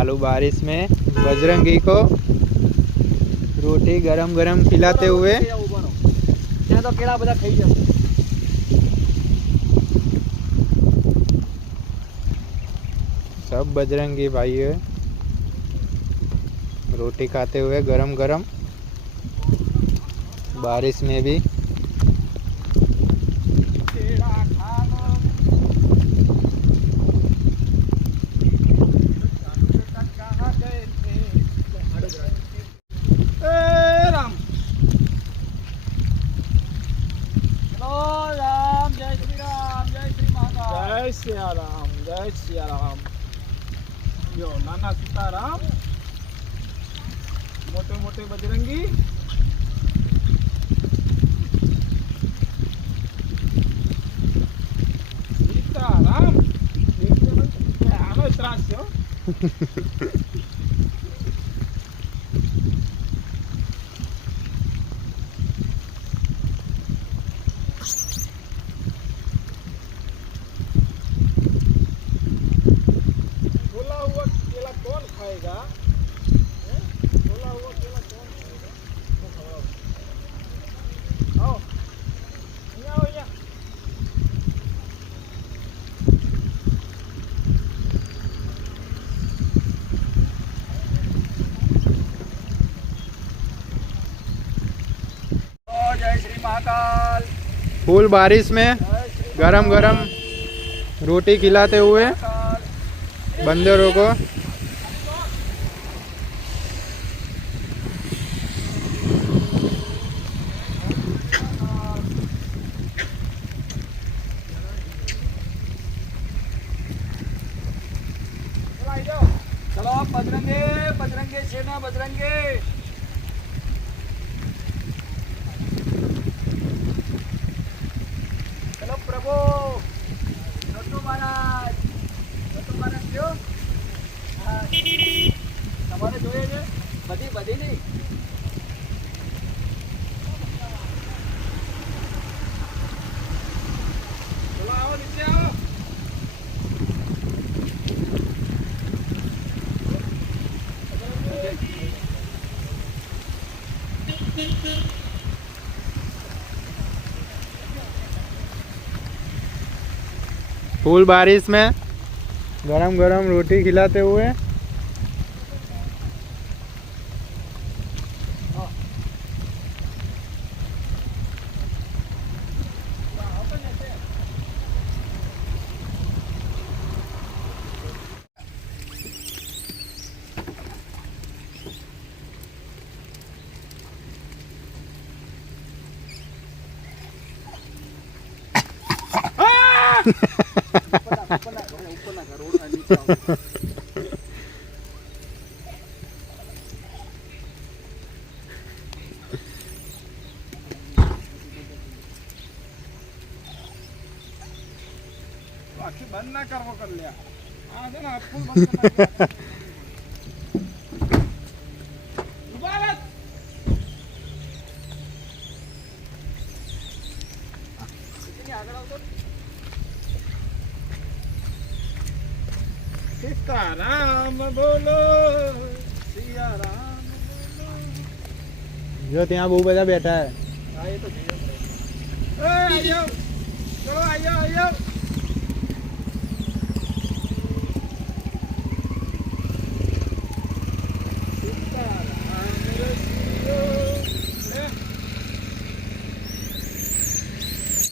लालू बारिश में बजरंगी को रोटी गरम गरम खिलाते हुए। तो केड़ा बधा खाई जशे। सब बजरंगी भाई है रोटी खाते हुए गरम गरम बारिश में भी। जय सिया राम, जय सिया राम। यो नाना सीताराम, मोटे मोटे बजरंगी। सीताराम आलो त्रास हो। फुल बारिश में गरम गरम रोटी खिलाते हुए बंदरों को। चलो बजरंगे, बजरंगे सेना, बजरंगे। चलो प्रभु नटू महाराज, नटू महाराज क्यों તમારે જોઈએ છે બધી બધી નહીં। ચલો આવો નીચે આવો। फुल बारिश में गरम गरम रोटी खिलाते हुए। आखी बंद ना करवो कर लिया। आ है ना फुल बंद करना। मुबारक कितनी आगे आओ तो। सीताराम बोलो, सिया राम बोलो। जो ત્યાં બહુ બધા બેઠા है। હા એ તો જઈએ। એ આયો, ચલો આયો આયો।